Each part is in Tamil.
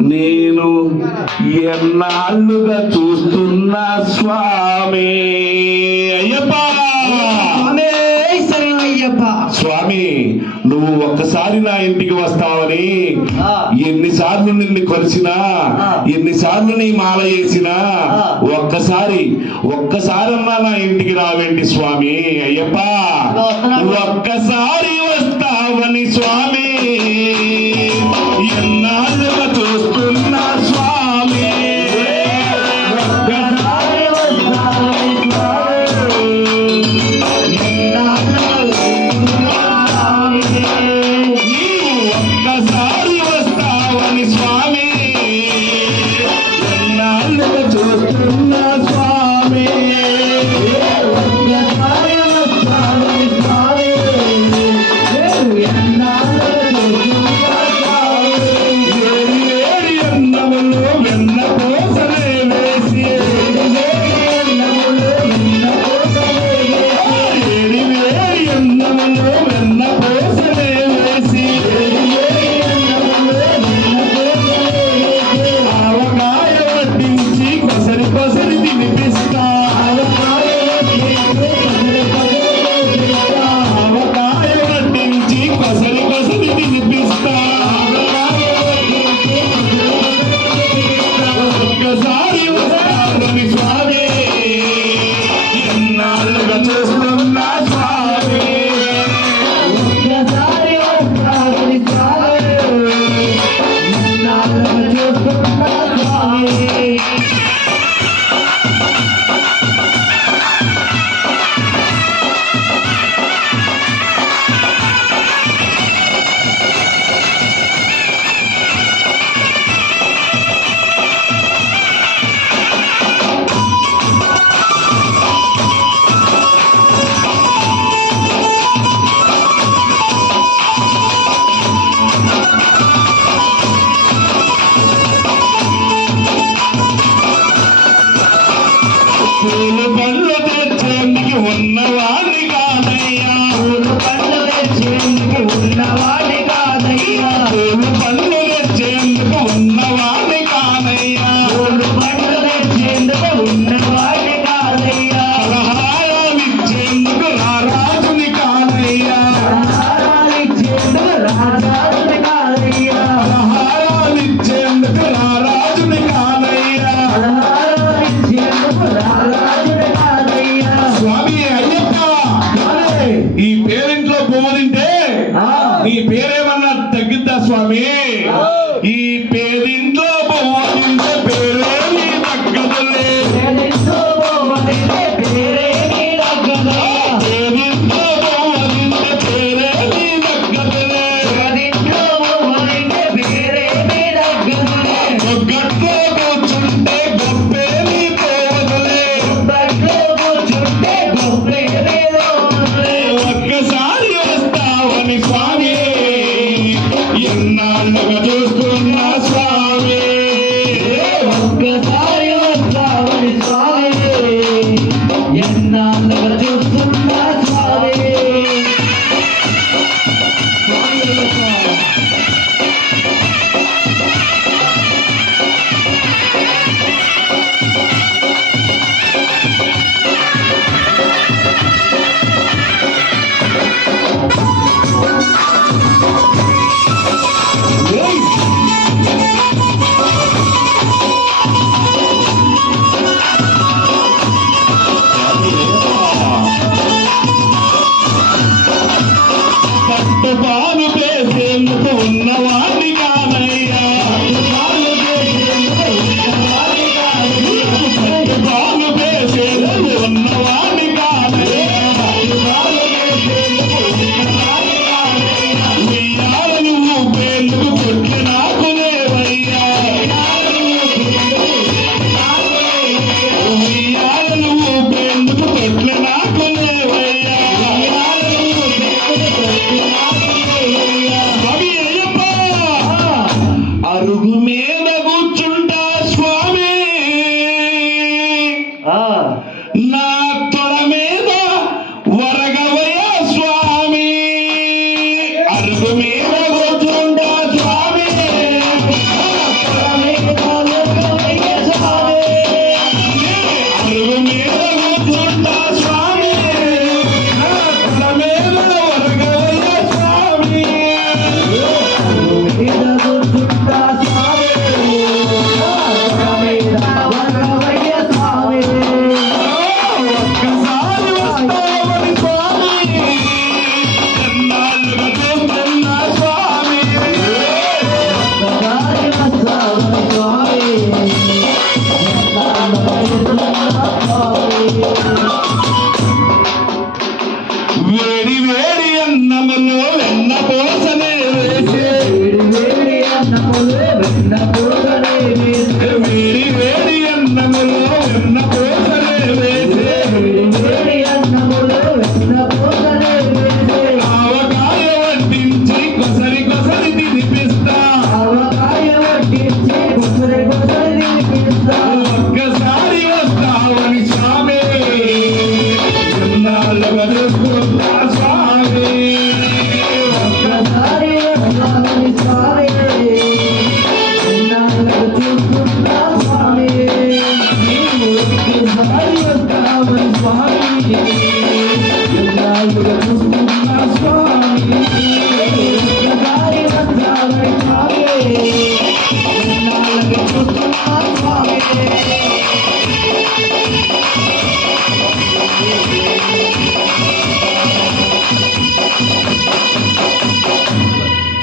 నేను ఎన్నాళ్ళుగా చూస్తున్నా స్వామి స్వామి! నువ్వు ఒక్కసారి నా ఇంటికి వస్తావని ఎన్నిసార్లు నిన్ను కొలిసినా ఎన్నిసార్లు నీ మాల వేసినా ఒక్కసారి ఒక్కసారన్నా నా ఇంటికి రావండి స్వామి అయ్యప్ప? ఒక్కసారి me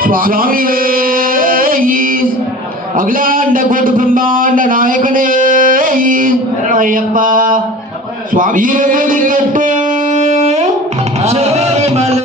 சுவாமியே அகிலாண்ட கோட்டு பிரம்மாண்ட நாயகனே ஐயப்பா சுவாமி கேட்டு. சபரிமலை